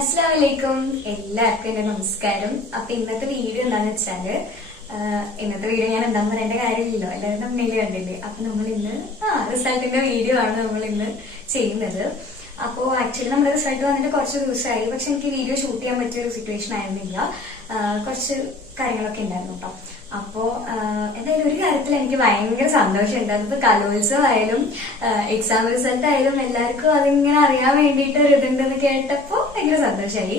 അസ്സലാമലൈക്കും എല്ലാവർക്കും എന്റെ നമസ്കാരം. അപ്പൊ ഇന്നത്തെ വീഡിയോ എന്താന്ന് വെച്ചാല് ഇന്നത്തെ വീഡിയോ ഞാൻ എന്താന്ന് പറയേണ്ട കാര്യമില്ലല്ലോ, എല്ലാവരും തമ്മിൽ കണ്ടില്ലേ. അപ്പൊ നമ്മൾ ഇന്ന് റിസൾട്ടിന്റെ വീഡിയോ ആണ് നമ്മൾ ഇന്ന് ചെയ്യുന്നത്. അപ്പോ ആക്ച്വലി നമ്മുടെ റിസൾട്ട് വന്നിട്ട് കുറച്ച് ദിവസമായി, പക്ഷെ എനിക്ക് വീഡിയോ ഷൂട്ട് ചെയ്യാൻ പറ്റിയ ഒരു സിറ്റുവേഷൻ ആയിരുന്നില്ല. കുറച്ച് കാര്യങ്ങളൊക്കെ ഉണ്ടായിരുന്നു കേട്ടോ. അപ്പോ എന്തായാലും ഒരു കാര്യത്തിൽ എനിക്ക് ഭയങ്കര സന്തോഷമുണ്ട്. അതിപ്പോ കലോത്സവമായാലും എക്സാം റിസൾട്ട് ആയാലും എല്ലാവർക്കും അതിങ്ങനെ അറിയാൻ വേണ്ടിയിട്ട് ഒരു ഇതുണ്ടെന്ന് കേട്ടപ്പോ ഭയങ്കര സന്തോഷമായി.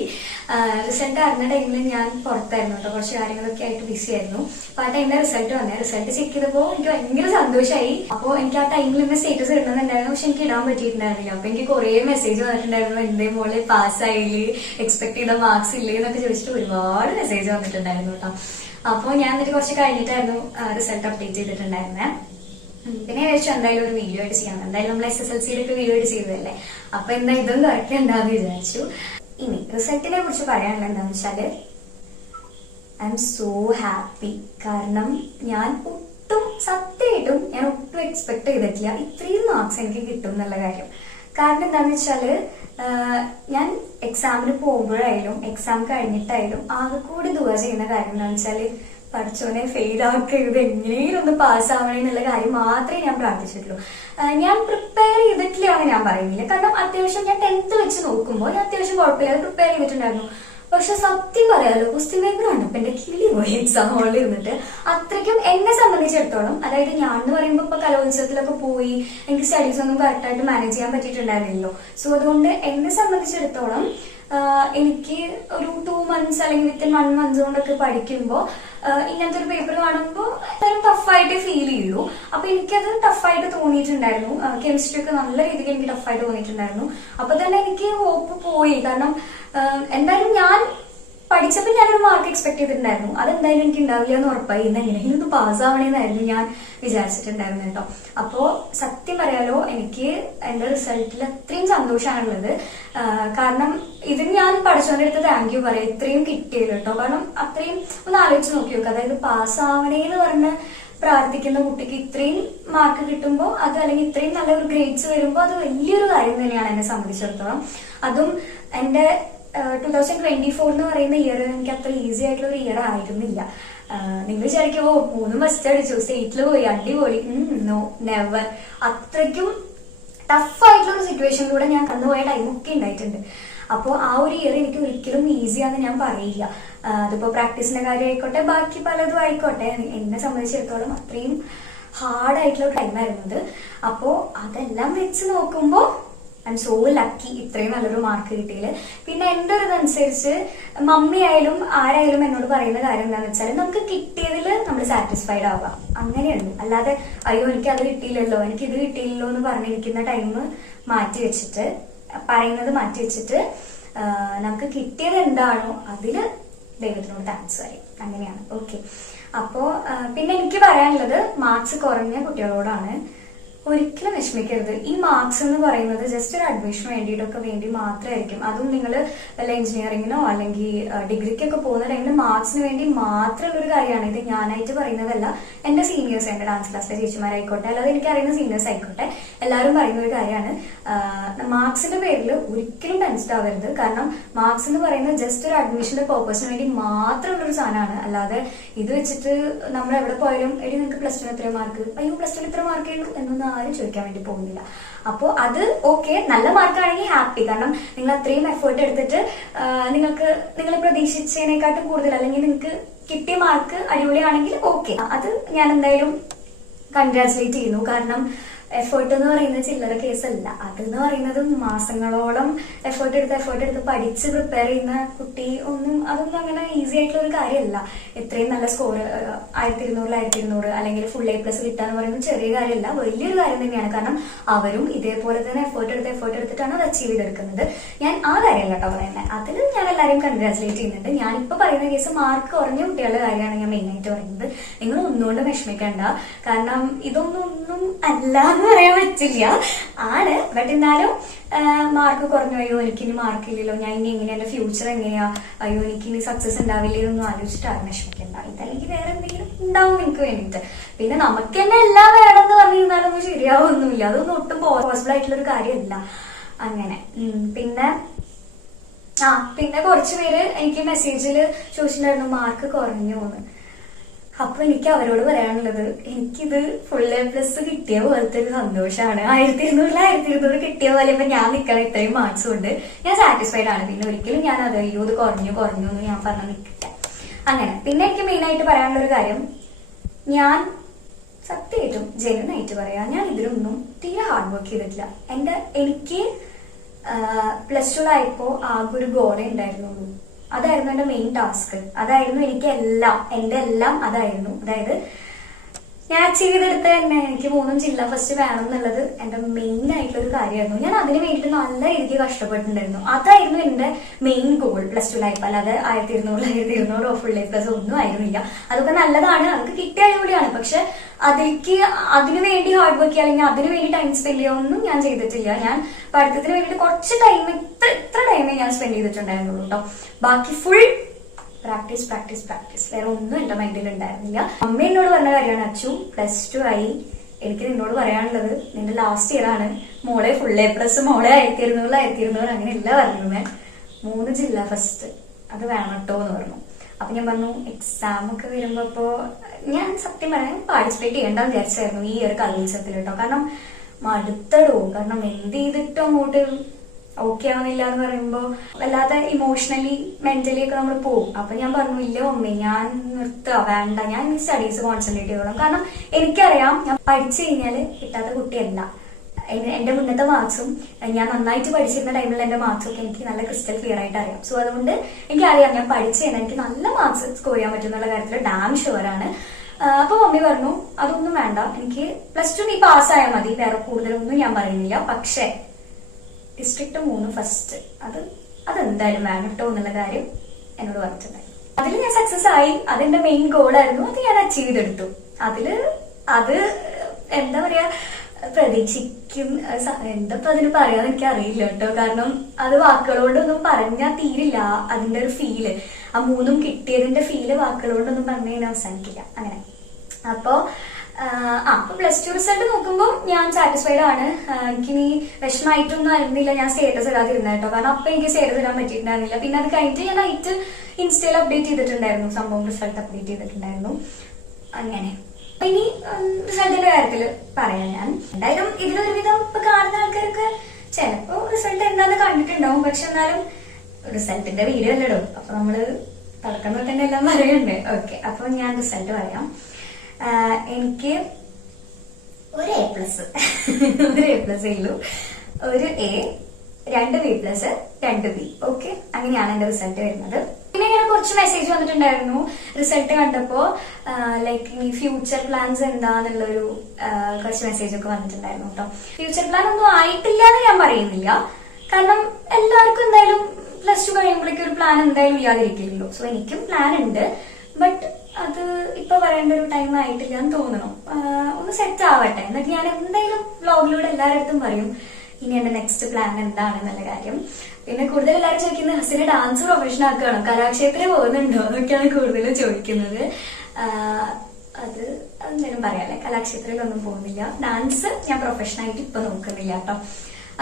റിസൾട്ട് അറിഞ്ഞ ടൈമിൽ ഞാൻ പുറത്തായിരുന്നു കേട്ടോ, കുറച്ച് കാര്യങ്ങളൊക്കെ ആയിട്ട് ബിസി ആയിരുന്നു. അപ്പൊ ആ ടൈമിലെ റിസൾട്ട് വന്നേ, റിസൾട്ട് ചെക്ക് ചെയ്തപ്പോ എനിക്ക് ഭയങ്കര സന്തോഷമായി. അപ്പൊ എനിക്ക് ആ ടൈമിൽ എന്റെ സ്റ്റേറ്റസ് ഇടുന്നുണ്ടായിരുന്നു, പക്ഷെ എനിക്ക് ഇടാൻ പറ്റിയിട്ടുണ്ടായിരുന്നില്ല. അപ്പൊ എനിക്ക് കുറെ മെസ്സേജ് വന്നിട്ടുണ്ടായിരുന്നു, എന്തേ മോളെ പാസ്സായില്ലേ, എക്സ്പെക്ട് ചെയ്ത മാർക്സ് ഇല്ലേ എന്നൊക്കെ ചോദിച്ചിട്ട് ഒരുപാട് മെസ്സേജ് വന്നിട്ടുണ്ടായിരുന്നു കേട്ടോ. അപ്പൊ ഞാൻ എന്നിട്ട് കുറച്ച് കഴിഞ്ഞിട്ടായിരുന്നു റിസൾട്ട് അപ്ഡേറ്റ് ചെയ്തിട്ടുണ്ടായിരുന്നേ. പിന്നെ വിചാരിച്ചു എന്തായാലും ഒരു വീഡിയോ ആയിട്ട് ചെയ്യണം, എന്തായാലും നമ്മൾ SSLCയിലൊക്കെ വീഡിയോ ആയിട്ട് ചെയ്തതല്ലേ, അപ്പൊ എന്താ ഇതും കറക്റ്റ് ഉണ്ടാന്ന് വിചാരിച്ചു. ഇനി റിസൾട്ടിനെ കുറിച്ച് പറയാനുള്ള എന്താന്ന് വെച്ചാല് ഐ എം സോ ഹാപ്പി. കാരണം ഞാൻ സത്യമായിട്ടും ഞാൻ ഒട്ടും എക്സ്പെക്ട് ചെയ്തിട്ടില്ല ഇത്രയും മാർക്സ് എനിക്ക് കിട്ടും എന്നുള്ള കാര്യം. കാരണം എന്താന്ന് വെച്ചാല് ഞാൻ എക്സാമിന് പോകുമ്പോഴായാലും എക്സാം കഴിഞ്ഞിട്ടായാലും ആകെ കൂടി ദുആ ചെയ്യുന്ന കാര്യം എന്താണെന്ന് വെച്ചാല് പഠിച്ചോനെ ഫെയിൽ ആക്കരുത്, എങ്ങനെയും ഒന്ന് പാസ്സാവണേ എന്നുള്ള കാര്യം മാത്രമേ ഞാൻ പ്രാർത്ഥിച്ചിട്ടുള്ളൂ. ഞാൻ പ്രിപ്പയർ ചെയ്തിട്ടില്ല എന്ന് ഞാൻ പറയുന്നില്ല, കാരണം അത്യാവശ്യം ഞാൻ 10th വെച്ച് നോക്കുമ്പോൾ ഞാൻ അത്യാവശ്യം കുഴപ്പമില്ലാതെ പ്രിപ്പയർ ചെയ്തിട്ടുണ്ടായിരുന്നു. പക്ഷെ സത്യം പറയാലോ, ക്വസ്റ്റ്യൻ പേപ്പർ കണ്ടപ്പോ എന്റെ കിളി പോയി എക്സാം ഹാളിൽ ഇരുന്നിട്ട്. അത്രയ്ക്കും എന്നെ സംബന്ധിച്ചിടത്തോളം, അതായത് ഞാൻ എന്ന് പറയുമ്പോ ഇപ്പൊ കലോത്സവത്തിലൊക്കെ പോയി എനിക്ക് സ്റ്റഡീസ് ഒന്നും കറക്റ്റായിട്ട് മാനേജ് ചെയ്യാൻ പറ്റിയിട്ടുണ്ടായിരുന്നില്ലല്ലോ. സോ അതുകൊണ്ട് എന്നെ സംബന്ധിച്ചിടത്തോളം എനിക്ക് ഒരു 2 months അല്ലെങ്കിൽ വിത്തിൻ 1 month കൊണ്ടൊക്കെ പഠിക്കുമ്പോ ഇങ്ങനത്തെ ഒരു പേപ്പർ കാണുമ്പോൾ എന്തായാലും ടഫായിട്ട് ഫീൽ ചെയ്തു. അപ്പൊ എനിക്കത് ടഫായിട്ട് തോന്നിയിട്ടുണ്ടായിരുന്നു. കെമിസ്ട്രി ഒക്കെ നല്ല രീതിയിൽ എനിക്ക് ടഫായിട്ട് തോന്നിയിട്ടുണ്ടായിരുന്നു. അപ്പൊ തന്നെ എനിക്ക് ഹോപ്പ് പോയി. കാരണം എന്തായാലും ഞാൻ പഠിച്ചപ്പോ ഞാനൊരു മാർക്ക് എക്സ്പെക്ട് ചെയ്തിട്ടുണ്ടായിരുന്നു, അതെന്തായാലും എനിക്ക് ഉണ്ടാവില്ല എന്ന് ഉറപ്പായി. ഇന്ന് എങ്ങനെയെങ്കിലും ഒന്ന് പാസ്സാവണേന്നായിരുന്നു ഞാൻ വിചാരിച്ചിട്ടുണ്ടായിരുന്നു കേട്ടോ. അപ്പോ സത്യം പറയാലോ, എനിക്ക് എന്റെ റിസൾട്ടിൽ അത്രയും സന്തോഷമാണുള്ളത്. കാരണം ഇതിന് ഞാൻ പഠിച്ചോന്റെ അടുത്ത് താങ്ക് യു പറയാം, ഇത്രയും കിട്ടിയത് കേട്ടോ. കാരണം അത്രയും ഒന്ന് ആലോചിച്ച് നോക്കി നോക്കുക, അതായത് പാസ്സാവണേന്ന് പറഞ്ഞ് പ്രാർത്ഥിക്കുന്ന കുട്ടിക്ക് ഇത്രയും മാർക്ക് കിട്ടുമ്പോൾ അത്, അല്ലെങ്കിൽ ഇത്രയും നല്ല ഒരു ഗ്രേഡ്സ് വരുമ്പോൾ അത് വലിയൊരു കാര്യം തന്നെയാണ് എന്നെ സംബന്ധിച്ചിടത്തോളം. അതും എന്റെ 2024 എന്ന് പറയുന്ന ഇയർ എനിക്ക് അത്ര ഈസി ആയിട്ടുള്ള ഒരു ഇയർ ആയിരുന്നില്ല. നിങ്ങൾ വിചാരിക്കുമോ 3 ഫസ്റ്റ് അടിച്ചു, സ്റ്റേറ്റിൽ പോയി, അടിപൊളി. No, never. അത്രയ്ക്കും ടഫായിട്ടുള്ള ഒരു സിറ്റുവേഷനിലൂടെ ഞാൻ കന്നുപോയ ടൈമൊക്കെ ഉണ്ടായിട്ടുണ്ട്. അപ്പോൾ ആ ഒരു ഇയർ എനിക്ക് ഒരിക്കലും ഈസിയാന്ന് ഞാൻ പറയില്ല. അതിപ്പോ പ്രാക്ടീസിന്റെ കാര്യം ആയിക്കോട്ടെ, ബാക്കി പലതും ആയിക്കോട്ടെ, എന്നെ സംബന്ധിച്ചിടത്തോളം അത്രയും ഹാർഡായിട്ടുള്ള ടൈമായിരുന്നത്. അപ്പോ അതെല്ലാം വെച്ച് നോക്കുമ്പോ ഐ എം സോ ലക്കി ഇത്രയും നല്ലൊരു മാർക്ക് കിട്ടിയില്ല. പിന്നെ എന്റെ ഒരു ഇതനുസരിച്ച് മമ്മി ആയാലും ആരായാലും എന്നോട് പറയുന്ന കാര്യം എന്താണെന്ന് വെച്ചാൽ നമുക്ക് കിട്ടിയതിൽ നമ്മൾ സാറ്റിസ്ഫൈഡ് ആവാം, അങ്ങനെയുള്ളൂ. അല്ലാതെ അയ്യോ എനിക്ക് അത് കിട്ടിയില്ലല്ലോ, എനിക്ക് ഇത് കിട്ടിയില്ലല്ലോ എന്ന് പറഞ്ഞിരിക്കുന്ന ടൈം മാറ്റി വെച്ചിട്ട്, പറയുന്നത് മാറ്റി വെച്ചിട്ട് നമുക്ക് കിട്ടിയത് എന്താണോ അതില് ദൈവത്തിനോട് താങ്ക്സ് പറയും. അങ്ങനെയാണ്. ഓക്കെ. അപ്പോ പിന്നെ എനിക്ക് പറയാനുള്ളത് മാർക്സ് കുറഞ്ഞ കുട്ടികളോടാണ്, ഒരിക്കലും വിഷമിക്കരുത്. ഈ മാർക്സ് എന്ന് പറയുന്നത് ജസ്റ്റ് ഒരു അഡ്മിഷന് വേണ്ടിയിട്ടൊക്കെ വേണ്ടി മാത്രമായിരിക്കും. അതും നിങ്ങൾ വല്ല എഞ്ചിനീയറിങ്ങിനോ അല്ലെങ്കിൽ ഡിഗ്രിക്കൊക്കെ പോകുന്ന ടൈമിൽ മാർക്സിന് വേണ്ടി മാത്രമുള്ള ഒരു കാര്യമാണ്. ഇത് ഞാനായിട്ട് പറയുന്നതല്ല, എന്റെ സീനിയേഴ്സ്, എന്റെ ഡാൻസ് ക്ലാസ്സിലെ ചേച്ചിമാരായിക്കോട്ടെ, അല്ലാതെ എനിക്ക് അറിയുന്ന സീനിയേഴ്സ് ആയിക്കോട്ടെ, എല്ലാവരും പറയുന്ന ഒരു കാര്യമാണ്. മാർക്സിന്റെ പേരിൽ ഒരിക്കലും ടെൻസ്ഡ് ആവരുത്. കാരണം മാർക്സ് എന്ന് പറയുന്നത് ജസ്റ്റ് ഒരു അഡ്മിഷന്റെ പേർപ്പസിന് വേണ്ടി മാത്രമുള്ള ഒരു സാധനമാണ്. അല്ലാതെ ഇത് വെച്ചിട്ട് നമ്മൾ എവിടെ പോയാലും എടി നിങ്ങൾക്ക് +2 എത്ര മാർക്ക്, അയ്യോ +2 എത്ര മാർക്കേ ഉള്ളൂ എന്നൊന്നും ആരും ചോദിക്കാൻ വേണ്ടി പോകുന്നില്ല. അപ്പോ അത് ഓക്കെ, നല്ല മാർക്കാണെങ്കിൽ ഹാപ്പി. കാരണം നിങ്ങൾ അത്രയും എഫേർട്ട് എടുത്തിട്ട് നിങ്ങൾ പ്രതീക്ഷിച്ചതിനെക്കാട്ടും കൂടുതൽ, അല്ലെങ്കിൽ നിങ്ങൾക്ക് കിട്ടിയ മാർക്ക് അടിപൊളിയാണെങ്കിൽ ഓക്കെ, അത് ഞാൻ എന്തായാലും കൺഗ്രാറ്റുലേറ്റ് ചെയ്യുന്നു. കാരണം എഫേർട്ട് എന്ന് പറയുന്നത് ചില്ലറ കേസല്ല. അതെന്ന് പറയുന്നത് മാസങ്ങളോളം എഫേർട്ട് എടുത്ത് പഠിച്ച് പ്രിപ്പയർ ചെയ്യുന്ന കുട്ടി അതൊന്നും അങ്ങനെ ഈസി ആയിട്ടുള്ള ഒരു കാര്യമല്ല. ഇത്രയും നല്ല സ്കോർ 1200 അല്ലെങ്കിൽ ഫുൾ A+ കിട്ടാന്ന് പറയുന്നത് ചെറിയ കാര്യമല്ല, വലിയൊരു കാര്യം തന്നെയാണ്. കാരണം അവരും ഇതേപോലെ തന്നെ എഫേർട്ട് എടുത്തിട്ടാണ് അത് അച്ചീവ് ചെയ്തെടുക്കുന്നത്. ഞാൻ ആ കാര്യമല്ല കേട്ടോ പറയുന്നത്, അതിൽ ഞാൻ എല്ലാവരെയും കൺഗ്രാറ്റുലേറ്റ് ചെയ്യുന്നുണ്ട്. ഞാനിപ്പോ പറയുന്ന കേസ് മാർക്ക് കുറഞ്ഞ കുട്ടികളുടെ കാര്യമാണ് ഞാൻ മെയിൻ ആയിട്ട് പറയുന്നത്. നിങ്ങൾ ഒന്നുകൊണ്ട് വിഷമിക്കണ്ട, കാരണം ഇതൊന്നും അല്ല പറയാൻ പറ്റില്ല ആണ്. ബട്ട് എന്നാലും മാർക്ക് കുറഞ്ഞു, അയ്യോ എനിക്കിനി മാർക്കില്ലല്ലോ, ഞാൻ ഇനി എങ്ങനെയാ, എന്റെ ഫ്യൂച്ചർ എങ്ങനെയാ, അയ്യോ എനിക്കിനി സക്സസ് ഉണ്ടാവില്ലേ എന്നൊന്നും ആലോചിച്ചിട്ട് ആരും വിഷമിക്കണ്ട. ഇതല്ലെങ്കിൽ വേറെ എന്തെങ്കിലും ഉണ്ടാവും നിങ്ങൾക്ക് വേണ്ടിയിട്ട്. പിന്നെ നമുക്ക് തന്നെ എല്ലാം വേണമെന്ന് പറഞ്ഞിരുന്നാലൊന്നും ശരിയാവൊന്നുമില്ല, അതൊന്നും ഒട്ടും പോസിബിൾ ആയിട്ടുള്ള ഒരു കാര്യമല്ല. അങ്ങനെ പിന്നെ പിന്നെ കുറച്ചുപേര് എനിക്ക് മെസ്സേജിൽ ചോദിച്ചിട്ടുണ്ടായിരുന്നു മാർക്ക് കുറഞ്ഞു എന്ന്. അപ്പൊ എനിക്ക് അവരോട് പറയാനുള്ളത്, എനിക്കിത് ഫുൾ A+ കിട്ടിയ പോലത്തെ ഒരു സന്തോഷമാണ്. 1200 കിട്ടിയ പോലെ ഇപ്പൊ ഞാൻ നിൽക്കണം ഇത്രയും മാർക്സ് കൊണ്ട് ഞാൻ സാറ്റിസ്ഫൈഡ് ആണ്. പിന്നെ ഒരിക്കലും ഞാൻ അത് ഇത് കുറഞ്ഞു എന്ന് ഞാൻ പറഞ്ഞ നിൽക്കില്ല. അങ്ങനെ പിന്നെ എനിക്ക് മെയിൻ ആയിട്ട് പറയാനുള്ള ഒരു കാര്യം, ഞാൻ സത്യമായിട്ടും ജെന്യൂനായിട്ട് പറയാം, ഞാൻ ഇതിലൊന്നും തീരെ ഹാർഡ് വർക്ക് ചെയ്തിട്ടില്ല. എനിക്ക് +2 ആയപ്പോ ആകെ ഒരു ഗോളേ ഉണ്ടായിരുന്നുള്ളൂ. അതായിരുന്നു എന്റെ മെയിൻ ടാസ്ക്. അതായിരുന്നു എനിക്ക് എന്റെ എല്ലാം അതായിരുന്നു. അതായത് ഞാൻ അച്ചീവ് ചെയ്തെടുത്ത തന്നെ എനിക്ക് 3 ജില്ലാ ഫസ്റ്റ് വേണം എന്നുള്ളത് എന്റെ മെയിൻ ആയിട്ടുള്ള ഒരു കാര്യമായിരുന്നു. ഞാൻ അതിന് വേണ്ടിയിട്ട് നല്ല രീതിക്ക് കഷ്ടപ്പെട്ടിട്ടുണ്ടായിരുന്നു. അതായിരുന്നു എന്റെ മെയിൻ ഗോൾ +2 ലൈഫ്. അല്ലാതെ 1200 ഫുൾ A+ ഒന്നും ആയിരുന്നില്ല. അതൊക്കെ നല്ലതാണ്, അതൊക്കെ കിട്ടിയ കൂടിയാണ്. പക്ഷെ അതിന് വേണ്ടി ഹാർഡ് വർക്ക് ചെയ്യുക അല്ലെങ്കിൽ അതിന് വേണ്ടി ടൈം സ്പെൻഡ് ചെയ്യുക ഒന്നും ഞാൻ ചെയ്തിട്ടില്ല. ഞാൻ പഠിത്തത്തിന് വേണ്ടിയിട്ട് കുറച്ച് ടൈം ഇത്ര ടൈമേ ഞാൻ സ്പെൻഡ് ചെയ്തിട്ടുണ്ടായിരുന്നുള്ളൂ കേട്ടോ. ബാക്കി ഫുൾ പ്രാക്ടീസ് വേറെ ഒന്നും എന്റെ മൈൻഡിൽ ഉണ്ടായിരുന്നില്ല. അമ്മ എന്നോട് പറഞ്ഞ കാര്യമാണ്, അച്ചു +2 ആയി, എനിക്ക് നിന്നോട് പറയാനുള്ളത് നിന്റെ ലാസ്റ്റ് ഇയർ ആണ്, മോളെ ഫുൾ A+, മോളെ 1200 അങ്ങനെയല്ല പറഞ്ഞിരുന്നേ, 3 ജില്ലാ ഫസ്റ്റ് അത് വേണം കേട്ടോ എന്ന് പറഞ്ഞു. അപ്പൊ ഞാൻ പറഞ്ഞു എക്സാം ഒക്കെ വരുമ്പോ ഞാൻ സത്യം പറയാൻ പാർട്ടിസിപ്പേറ്റ് ചെയ്യേണ്ടെന്ന് വിചാരിച്ചായിരുന്നു ഈ ഒരു കലോത്സവത്തിൽ കേട്ടോ. കാരണം മടുത്തടോ, കാരണം എന്ത് ചെയ്തിട്ടും അങ്ങോട്ട് ഓക്കെ ആവുന്നില്ല എന്ന് പറയുമ്പോ വല്ലാതെ ഇമോഷണലി മെന്റലി ഒക്കെ നമ്മൾ പോകും. അപ്പൊ ഞാൻ പറഞ്ഞു ഇല്ല മമ്മി, ഞാൻ നിർത്തുക, വേണ്ട, ഞാൻ സ്റ്റഡീസ് കോൺസെൻട്രേറ്റ് ചെയ്തോളാം. കാരണം എനിക്കറിയാം ഞാൻ പഠിച്ചു കഴിഞ്ഞാല് കിട്ടാത്ത കുട്ടിയല്ല. എന്റെ മുന്നത്തെ മാർക്സും ഞാൻ നന്നായിട്ട് പഠിച്ചിരുന്ന ടൈമിൽ എന്റെ മാർക്സും ഒക്കെ എനിക്ക് നല്ല ക്രിസ്റ്റൽ ക്ലിയർ ആയിട്ട് അറിയാം. സോ അതുകൊണ്ട് എനിക്കറിയാം ഞാൻ പഠിച്ചു കഴിഞ്ഞാൽ എനിക്ക് നല്ല മാർക്സ് സ്കോർ ചെയ്യാൻ പറ്റുന്നുള്ള കാര്യത്തിൽ ഡാം ഷുവറാണ്. അപ്പൊ മമ്മി പറഞ്ഞു അതൊന്നും വേണ്ട, എനിക്ക് +2 നീ പാസ്സായാൽ മതി, വേറെ കൂടുതലൊന്നും ഞാൻ പറയുന്നില്ല. പക്ഷെ ഡിസ്ട്രിക്ട് 3 ഫസ്റ്റ് അതെന്തായാലും വേണം കേട്ടോ എന്നുള്ള കാര്യം എന്നോട് പറഞ്ഞിട്ടുണ്ടായി. അതിൽ ഞാൻ സക്സസ് ആയി. അതെന്റെ മെയിൻ ഗോളായിരുന്നു. അത് ഞാൻ അച്ചീവ് ചെയ്തെടുത്തു. അത് എന്താ പറയാ, പ്രതീക്ഷിക്കും എന്താ അതിന് പറയാന്ന് എനിക്ക് അറിയില്ല കേട്ടോ. കാരണം അത് വാക്കുകളോടൊന്നും പറഞ്ഞാൽ തീരില്ല. അതിന്റെ ഒരു ഫീല്, ആ 3 കിട്ടിയതിന്റെ ഫീല് വാക്കുകളോടൊന്നും പറഞ്ഞു കഴിഞ്ഞാൽ അവസാനിക്കില്ല. അങ്ങനെ അപ്പൊ +2 റിസൾട്ട് നോക്കുമ്പോൾ ഞാൻ സാറ്റിസ്ഫൈഡ് ആണ്. എനിക്ക് നീ വിഷമമായിട്ടൊന്നും ആയിരുന്നില്ല ഞാൻ സ്റ്റേറ്റസ് ഇടാതിരുന്ന കേട്ടോ. കാരണം അപ്പൊ എനിക്ക് സ്റ്റേറ്റസ് ഇടാൻ പറ്റിയിട്ടുണ്ടായിരുന്നില്ല. പിന്നെ അത് കഴിഞ്ഞിട്ട് ഞാൻ നൈറ്റ് ഇൻസ്റ്റയിൽ അപ്ഡേറ്റ് ചെയ്തിട്ടുണ്ടായിരുന്നു, സംഭവം റിസൾട്ട് അപ്ഡേറ്റ് ചെയ്തിട്ടുണ്ടായിരുന്നു. അങ്ങനെ ഇനി റിസൾട്ടിന്റെ കാര്യത്തിൽ പറയാം. ഞാൻ എന്തായാലും ഇതിലൊരുവിധം ഇപ്പൊ കാണുന്ന ആൾക്കാർക്ക് ചിലപ്പോ റിസൾട്ട് എന്താന്ന് കണ്ടിട്ടുണ്ടാവും. പക്ഷെ എന്നാലും റിസൾട്ടിന്റെ വീഡിയോ അല്ലടോ, അപ്പൊ നമ്മള് തുടക്കം തന്നെ എല്ലാം പറയണ്ടേ. ഓക്കെ, അപ്പൊ ഞാൻ റിസൾട്ട് പറയാം. എനിക്ക് ഒരു A+, ഉള്ളൂ. ഒരു A, 2 B+, 2 B. ഓക്കെ, അങ്ങനെയാണ് എന്റെ റിസൾട്ട് വരുന്നത്. പിന്നെ ഇങ്ങനെ കുറച്ച് മെസ്സേജ് വന്നിട്ടുണ്ടായിരുന്നു റിസൾട്ട് കണ്ടപ്പോ, ലൈക്ക് ഈ ഫ്യൂച്ചർ പ്ലാൻസ് എന്താന്നുള്ളൊരു കുറച്ച് മെസ്സേജ് ഒക്കെ വന്നിട്ടുണ്ടായിരുന്നു കേട്ടോ. ഫ്യൂച്ചർ പ്ലാൻ ഒന്നും ആയിട്ടില്ല എന്ന് ഞാൻ പറയുന്നില്ല. കാരണം എല്ലാവർക്കും എന്തായാലും +2 കഴിയുമ്പോഴേക്കും ഒരു പ്ലാൻ എന്തായാലും ഇല്ലാതിരിക്കില്ലല്ലോ. സോ എനിക്കും പ്ലാൻ ഉണ്ട്. ബട്ട് അത് ഇപ്പൊ പറയേണ്ട ഒരു ടൈം ആയിട്ടില്ല എന്ന് തോന്നണം. ഒന്ന് സെറ്റ് ആവട്ടെ, എന്നിട്ട് ഞാൻ എന്തായാലും വ്ലോഗിലൂടെ എല്ലാവരുടെ പറയും ഇനി എന്റെ നെക്സ്റ്റ് പ്ലാൻ എന്താണെന്നുള്ള കാര്യം. പിന്നെ കൂടുതൽ എല്ലാവരും ചോദിക്കുന്നത് ഹസിനെ ഡാൻസ് പ്രൊഫഷൻ ആക്കുകയാണോ, കലാക്ഷേത്രത്തിൽ പോകുന്നുണ്ടോ എന്നൊക്കെയാണ് കൂടുതലും ചോദിക്കുന്നത്. അത് എന്തായാലും പറയാല്ലേ, കലാക്ഷേത്രത്തിലൊന്നും പോകുന്നില്ല. ഡാൻസ് ഞാൻ പ്രൊഫഷനായിട്ട് ഇപ്പൊ നോക്കുന്നില്ല കേട്ടോ.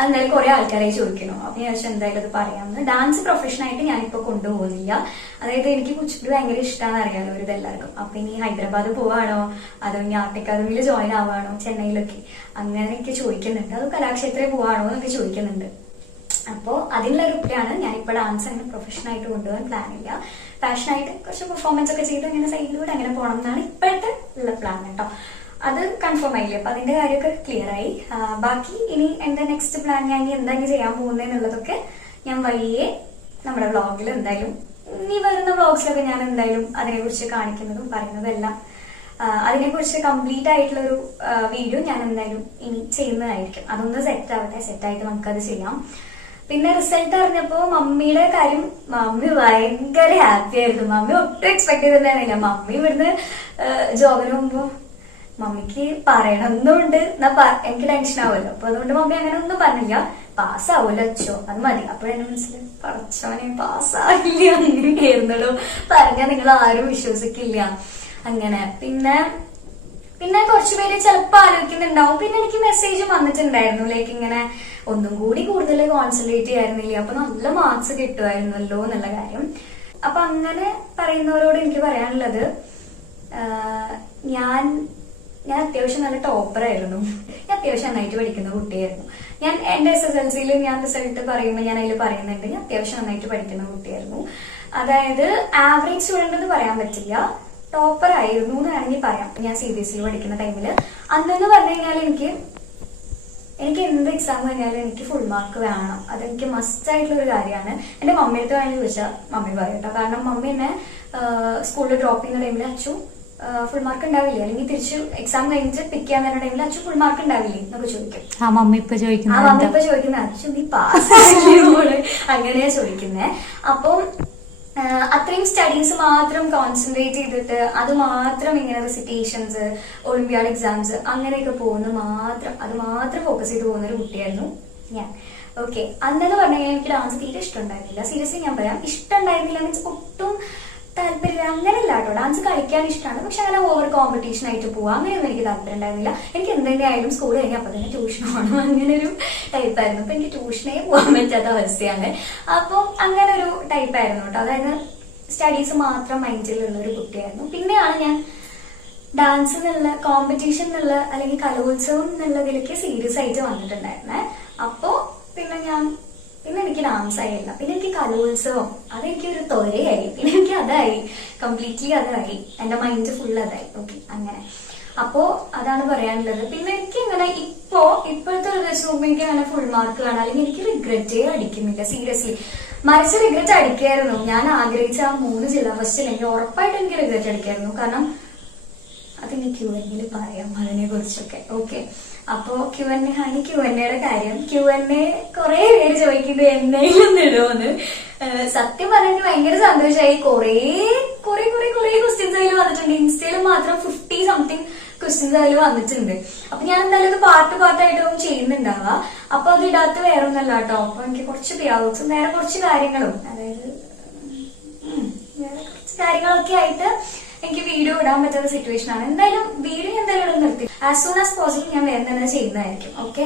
അതെന്തായാലും കുറെ ആൾക്കാരെ ചോദിക്കണോ, അപ്പൊ ഞാൻ എന്തായാലും അത് പറയാമെന്ന്. ഡാൻസ് പ്രൊഫഷനായിട്ട് ഞാനിപ്പോ കൊണ്ടുപോകുന്നില്ല. അതായത് എനിക്ക് കുച്ചിപ്പുടി ഭയങ്കര ഇഷ്ടമാണെന്ന് അറിയാലോ ഒരു ഇതെല്ലാവർക്കും. അപ്പൊ ഇനി ഹൈദരാബാദ് പോവാണോ, അതോ ഇനി ആർട്ട് അക്കാദമിയിൽ ജോയിൻ ആവാണോ, ചെന്നൈയിലൊക്കെ അങ്ങനെയൊക്കെ ചോദിക്കുന്നുണ്ട്. അത് കലാക്ഷേത്രത്തിൽ പോവാണോ എന്നൊക്കെ ചോദിക്കുന്നുണ്ട്. അപ്പോ അതിനുള്ള റിപ്ലൈയാണ്, ഞാനിപ്പോ ഡാൻസ് അങ്ങനെ പ്രൊഫഷനായിട്ട് കൊണ്ടുപോകാൻ പ്ലാൻ ഇല്ല. പാഷനായിട്ട് കുറച്ച് പെർഫോമൻസ് ഒക്കെ ചെയ്ത് അങ്ങനെ സൈഡിലൂടെ അങ്ങനെ പോകണം എന്നാണ് ഇപ്പോഴത്തെ ഉള്ള പ്ലാൻ കേട്ടോ. അത് കൺഫേം ആയില്ലേ, അപ്പൊ അതിന്റെ കാര്യമൊക്കെ ക്ലിയർ ആയി. ബാക്കി ഇനി എന്റെ നെക്സ്റ്റ് പ്ലാൻ ഞാൻ ഇനി എന്താ ചെയ്യാൻ പോകുന്നതെന്നുള്ളതൊക്കെ ഞാൻ വഴിയെ നമ്മുടെ വ്ളോഗിൽ എന്തായാലും ഇനി വരുന്ന വ്ളോഗ്സിലൊക്കെ ഞാൻ എന്തായാലും അതിനെക്കുറിച്ച് കാണിക്കുന്നതും പറയുന്നതും എല്ലാം അതിനെക്കുറിച്ച് കംപ്ലീറ്റ് ആയിട്ടുള്ള ഒരു വീഡിയോ ഞാൻ എന്തായാലും ഇനി ചെയ്യുന്നതായിരിക്കും. അതൊന്ന് സെറ്റ് ആവട്ടെ, സെറ്റായിട്ട് നമുക്കത് ചെയ്യാം. പിന്നെ റിസൾട്ട് അറിഞ്ഞപ്പോ മമ്മിയുടെ കാര്യം, മമ്മി ഭയങ്കര ഹാപ്പി ആയിരുന്നു. മമ്മി ഒട്ടും എക്സ്പെക്ട് ചെയ്തിട്ടുണ്ടായിരുന്നില്ല. മമ്മി ഇവിടുന്ന് ജോബിന് പോകുമ്പോ മമ്മിക്ക് പറയണമെന്നുണ്ട്, എനിക്ക് ടെൻഷൻ ആവുമല്ലോ. അപ്പൊ അതുകൊണ്ട് മമ്മി അങ്ങനെ ഒന്നും പറഞ്ഞില്ല. പാസ്സാവൂല്ലോ അച്ചോ, അത് മതി. അപ്പോഴെന്നെ മനസ്സിൽ പടച്ചോനെ പാസ്സായില്ല, അങ്ങനെയായിരുന്നല്ലോ പറഞ്ഞാൽ നിങ്ങൾ ആരും വിശ്വസിക്കില്ല. അങ്ങനെ പിന്നെ കുറച്ചുപേര് ചിലപ്പോ ആലോചിക്കുന്നുണ്ടാവും. പിന്നെ എനിക്ക് മെസ്സേജ് വന്നിട്ടുണ്ടായിരുന്നു, ലൈക്ക് ഇങ്ങനെ ഒന്നും കൂടി കൂടുതൽ കോൺസെൻട്രേറ്റ് ചെയ്യായിരുന്നില്ല, അപ്പൊ നല്ല മാർക്സ് കിട്ടുമായിരുന്നല്ലോ എന്നുള്ള കാര്യം. അപ്പൊ അങ്ങനെ പറയുന്നവരോട് എനിക്ക് പറയാനുള്ളത്, ഞാൻ അത്യാവശ്യം നല്ല ടോപ്പറായിരുന്നു. ഞാൻ അത്യാവശ്യം നന്നായിട്ട് പഠിക്കുന്ന കുട്ടിയായിരുന്നു. ഞാൻ എന്റെ SSLC-യിൽ ഞാൻ റിസൾട്ട് പറയുമ്പോൾ ഞാൻ അതിൽ പറയുന്നുണ്ട്, ഞാൻ അത്യാവശ്യം നന്നായിട്ട് പഠിക്കുന്ന കുട്ടിയായിരുന്നു. അതായത് ആവറേജ് സ്റ്റുഡന്റ് എന്ന് പറയാൻ പറ്റില്ല, ടോപ്പർ ആയിരുന്നു എന്ന് വേണമെങ്കിൽ പറയാം. ഞാൻ CBSE പഠിക്കുന്ന ടൈമില് അന്നെന്ന് പറഞ്ഞു കഴിഞ്ഞാൽ എനിക്ക് എന്ത് എക്സാം കഴിഞ്ഞാലും എനിക്ക് ഫുൾ മാർക്ക് വേണം. അതെനിക്ക് മസ്റ്റ് ആയിട്ടുള്ള ഒരു കാര്യമാണ്. എന്റെ മമ്മിയുടെ വേണമെങ്കിൽ ചോദിച്ചാൽ മമ്മി പറയട്ടോ. കാരണം മമ്മി എന്നെ സ്കൂളിൽ ഡ്രോപ്പ് ചെയ്യുന്ന ടൈമിൽ അച്ചു ഫുൾ മാർക്ക് ഉണ്ടാവില്ലേ, അല്ലെങ്കിൽ തിരിച്ച് എക്സാം കഴിഞ്ഞിട്ട് പിക്ക് ചെയ്യാൻ വരുന്ന ടൈമിൽ അച്ചു ഫുൾ മാർക്ക് ഉണ്ടാവില്ലേ എന്നൊക്കെ ചോദിക്കും. മമ്മി ഇപ്പൊ ചോദിക്കുന്ന അച്ചു നീ പാസ് അങ്ങനെയാ ചോദിക്കുന്നേ. അപ്പം അത്രയും സ്റ്റഡീസ് മാത്രം കോൺസെൻട്രേറ്റ് ചെയ്തിട്ട് അത് മാത്രം ഇങ്ങനെ റെസിറ്റേഷൻസ്, ഒളിമ്പിയാഡ് എക്സാംസ് അങ്ങനെയൊക്കെ അത് മാത്രം ഫോക്കസ് ചെയ്ത് പോകുന്ന ഒരു കുട്ടിയായിരുന്നു ഞാൻ. ഓക്കെ, അന്നെന്ന് പറഞ്ഞു കഴിഞ്ഞാൽ എനിക്ക് ഡാൻസ് തീരെ ഇഷ്ടമുണ്ടായിരുന്നില്ല. സീരിയസ്ലി ഞാൻ പറയാം, ഇഷ്ടമുണ്ടായിരുന്നില്ല മീൻസ് ഒട്ടും താല്പര്യം അങ്ങനെയല്ല കേട്ടോ. ഡാൻസ് കളിക്കാൻ ഇഷ്ടമാണ്, പക്ഷെ അങ്ങനെ ഓവർ കോമ്പറ്റീഷൻ ആയിട്ട് പോവാം അങ്ങനെയൊന്നും എനിക്ക് താല്പര്യം ഉണ്ടായിരുന്നില്ല. എനിക്ക് എന്തെങ്കിലും ആയാലും സ്കൂൾ കഴിഞ്ഞാൽ അപ്പൊ തന്നെ ട്യൂഷൻ പോകണം, അങ്ങനെ ഒരു ടൈപ്പായിരുന്നു. അപ്പൊ എനിക്ക് ട്യൂഷനേ പോകാൻ പറ്റാത്ത അവസ്ഥയാണ്. അപ്പം അങ്ങനെ ഒരു ടൈപ്പായിരുന്നു കേട്ടോ. അതായത് സ്റ്റഡീസ് മാത്രം മൈൻഡിലുള്ള ഒരു കുട്ടിയായിരുന്നു. പിന്നെയാണ് ഞാൻ ഡാൻസ് എന്നുള്ള കോമ്പറ്റീഷൻ എന്നുള്ള അല്ലെങ്കിൽ കലോത്സവം എന്നുള്ളതിലേക്ക് സീരിയസ് ആയിട്ട് വന്നിട്ടുണ്ടായിരുന്നേ. അപ്പോ പിന്നെ എനിക്ക് ഡാൻസ് ആയില്ല, പിന്നെ എനിക്ക് കലോത്സവം, അതെനിക്ക് ഒരു ത്വരയായി. പിന്നെ എനിക്ക് അതായി, കംപ്ലീറ്റ്ലി അതായി, എന്റെ മൈൻഡ് ഫുൾ അതായി. ഓക്കെ, അങ്ങനെ. അപ്പോ അതാണ് പറയാനുള്ളത്. പിന്നെ എനിക്ക് ഇങ്ങനെ ഇപ്പോഴത്തെ ഒരു വെച്ച് നോക്കുമ്പോൾ എനിക്ക് അങ്ങനെ ഫുൾ മാർക്ക് വേണം, അല്ലെങ്കിൽ എനിക്ക് റിഗ്രറ്റേ അടിക്കുന്നില്ല സീരിയസ്ലി. മറിച്ച് റിഗ്രറ്റ് അടിക്കായിരുന്നു. ഞാൻ ആഗ്രഹിച്ച ആ 3 ജില്ലാ ഫസ്റ്റ് അല്ലെങ്കിൽ ഉറപ്പായിട്ട് എനിക്ക് റിഗ്രറ്റ് അടിക്കായിരുന്നു. കാരണം അതിന് Q&A പറയാം അതിനെ കുറിച്ചൊക്കെ. ഓക്കെ, അപ്പോ Q&Aയുടെ കാര്യം. Q&A കുറെ പേര് ചോദിക്കുന്നത് എന്തെങ്കിലും ഇടുമെന്ന്. സത്യം പറഞ്ഞാൽ ഭയങ്കര സന്തോഷമായി. കുറെ ക്വസ്റ്റ്യൻസ് അതിൽ വന്നിട്ടുണ്ട്. ഇൻസ്റ്റയിൽ മാത്രം 50 സംതിങ് ക്വസ്റ്റ്യൻസ് അതിൽ വന്നിട്ടുണ്ട്. അപ്പൊ ഞാൻ എന്തായാലും ഇത് പാർട്ടായിട്ടും ചെയ്യുന്നുണ്ടാവുക. അപ്പൊ അത് ഇടാത്ത വേറെ ഒന്നല്ല കേട്ടോ. അപ്പൊ എനിക്ക് കുറച്ച് പ്യാവ്സും വേറെ കുറച്ച് കാര്യങ്ങളും, അതായത് വേറെ കുറച്ച് കാര്യങ്ങളൊക്കെ ആയിട്ട് എനിക്ക് വീഡിയോ ഇടാൻ പറ്റുന്ന സിറ്റുവേഷൻ ആണ്. വീഡിയോ എന്തായാലും നിർത്തി ആസ് സൂൺ ആസ് പോസിബിൾ ഞാൻ വേറെ തന്നെ ചെയ്യുന്നതായിരിക്കും. ഓക്കെ,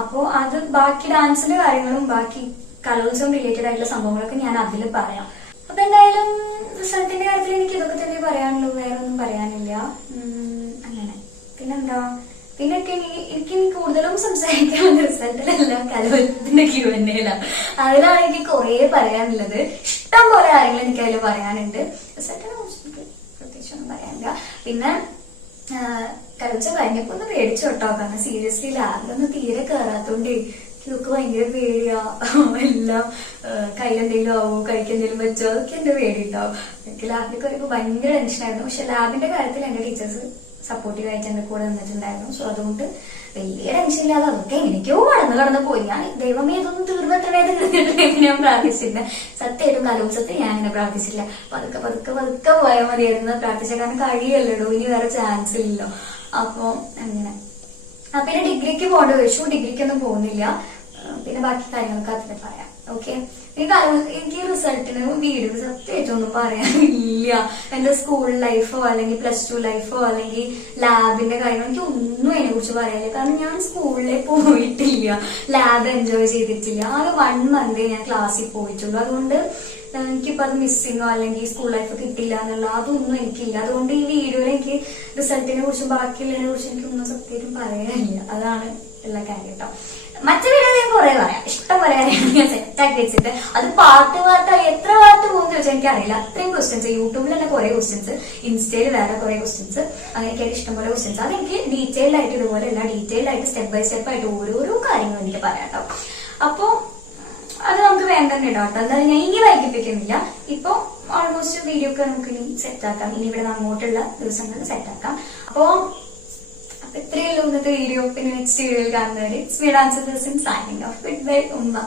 അപ്പോ അത് ബാക്കി ഡാൻസിന്റെ കാര്യങ്ങളും ബാക്കി കലോത്സവം റിലേറ്റഡ് ആയിട്ടുള്ള സംഭവങ്ങളൊക്കെ ഞാൻ അതിൽ പറയാം. അപ്പൊ എന്തായാലും റിസൾട്ടിന്റെ കാര്യത്തിൽ എനിക്ക് ഇതൊക്കെ തന്നെ പറയാനുള്ളൂ, വേറെ ഒന്നും പറയാനില്ല. അങ്ങനെ പിന്നെന്താ, എനിക്ക് കൂടുതലും സംസാരിക്കാനുള്ള റിസൾട്ടിലല്ല, കലോത്സവത്തിന്റെ Q&Aയിലാണ്. അതിലാണ് എനിക്ക് കുറെ പറയാനുള്ളത്. ഇഷ്ടം പോലെ കാര്യങ്ങൾ എനിക്ക് അതിൽ പറയാനുണ്ട്. റിസൾട്ടിനെ കുറിച്ച് പ്രത്യേകിച്ചൊന്നും പറയാനില്ല. പിന്നെ കലോത്സവം കഴിഞ്ഞപ്പോ ഒന്ന് പേടിച്ചു കേട്ടോ. കാരണം സീരിയസ്ലി ലാബിലൊന്നും തീരെ കയറാത്തോണ്ട് ഇതൊക്കെ ഭയങ്കര പേടിയാ. എല്ലാം കയ്യിലെന്തെങ്കിലും ആവോ, കഴിക്കെന്തെങ്കിലും വെച്ചോ, അതൊക്കെ എന്റെ പേടിയുണ്ടാവും. എനിക്ക് ലാബിലേക്ക് വരുമ്പോ ഭയങ്കര ടെൻഷനായിരുന്നു. പക്ഷെ ലാബിന്റെ കാര്യത്തിൽ എന്റെ ടീച്ചേഴ്സ് സപ്പോർട്ടീവ് ആയിട്ട് എന്റെ കൂടെ നിന്നിട്ടുണ്ടായിരുന്നു. സോ അതുകൊണ്ട് വലിയ ടെൻഷൻ ഇല്ലാതെ അതൊക്കെ എനിക്കോ കടന്നു പോയി. ഞാൻ ദൈവമേ ഇതൊന്നും തീർന്നിട്ടേ ഞാൻ പ്രാർത്ഥിച്ചില്ല. സത്യമായിട്ടും കലോത്സവത്തിൽ ഞാൻ ഇങ്ങനെ പ്രാർത്ഥിച്ചില്ല. പതുക്കെ പോയാൽ മതിയായിരുന്നു പ്രാർത്ഥിച്ച. കാരണം കഴിയല്ലോ, ഇനി വേറെ ചാൻസ് ഇല്ലല്ലോ. അപ്പൊ അങ്ങനെ പിന്നെ ഡിഗ്രിക്ക് പോകേണ്ട ചോദിച്ചു. ഡിഗ്രിക്കൊന്നും പോകുന്നില്ല. പിന്നെ ബാക്കി കാര്യങ്ങളൊക്കെ അതിൽ പറയാം. ഓക്കെ, എനിക്ക് റിസൾട്ടിന് വീഡിയോ സത്യമായിട്ടൊന്നും പറയാനില്ല. എന്റെ സ്കൂൾ ലൈഫോ അല്ലെങ്കിൽ +2 ലൈഫോ അല്ലെങ്കിൽ ലാബിന്റെ കാര്യങ്ങൾ എനിക്ക് ഒന്നും അതിനെ കുറിച്ച് പറയാനില്ല. കാരണം ഞാൻ സ്കൂളിൽ പോയിട്ടില്ല, ലാബ് എൻജോയ് ചെയ്തിട്ടില്ല. ആകെ 1 മന്ത് ഞാൻ ക്ലാസ്സിൽ പോയിട്ടുള്ളൂ. അതുകൊണ്ട് എനിക്കിപ്പോ അത് മിസ്സിങ്ങോ അല്ലെങ്കിൽ സ്കൂൾ ലൈഫ് കിട്ടില്ല എന്നുള്ള അതൊന്നും എനിക്കില്ല. അതുകൊണ്ട് ഈ വീഡിയോയിൽ എനിക്ക് റിസൾട്ടിനെ കുറിച്ചും ബാക്കിയുള്ളതിനെ കുറിച്ചും എനിക്കൊന്നും സത്യമായിട്ടും പറയാനില്ല. അതാണ് ഉള്ള കാര്യം കേട്ടോ. മറ്റു വീഡിയോ ഞാൻ കുറെ പറയാം, ഇഷ്ടം പോലെ കാര്യങ്ങൾ ഞാൻ സെറ്റാക്കി വെച്ചിട്ട്. അത് പാർട്ടായി എത്ര പാർട്ട് പോകുന്ന ചോദിച്ചാൽ എനിക്കറിയില്ല. അത്രയും ക്വസ്റ്റ്യൻസ് യൂട്യൂബിൽ തന്നെ കുറെ ക്വസ്റ്റ്യൻസ്, ഇൻസ്റ്റയിൽ വേറെ കുറെ ക്വസ്റ്റ്യൻസ്, അങ്ങനെയൊക്കെ ഇഷ്ടംപോലെ ക്വസ്റ്റ്യൻസ്. അതെനിക്ക് ഡീറ്റെയിൽഡ് ആയിട്ട് ഇതുപോലെ അല്ല, ഡീറ്റെയിൽഡ് ആയിട്ട് സ്റ്റെപ്പ് ബൈ സ്റ്റെപ്പ് ആയിട്ട് ഓരോരോ കാര്യങ്ങൾ എനിക്ക് പറയാം കേട്ടോ. അപ്പൊ അത് നമുക്ക് വേണ്ട തന്നെ ഇടാം കേട്ടോ. എന്തായാലും ഞാൻ ഇനി വൈകിപ്പിക്കുന്നില്ല. ഇപ്പൊ ഓൾമോസ്റ്റ് വീഡിയോ ഒക്കെ നമുക്ക് ഇനി സെറ്റാക്കാം. ഇനി ഇവിടെ അങ്ങോട്ടുള്ള ദിവസങ്ങളിൽ സെറ്റാക്കാം. അപ്പൊ ഇത്രയേ ഉള്ളൂ ഇന്നത്തെ വീഡിയോ. പിന്നെ നെക്സ്റ്റ് വീഡിയോയിൽ കാണുന്നവരെ it's me dancer person signing off. Good bye ഉമ്മ.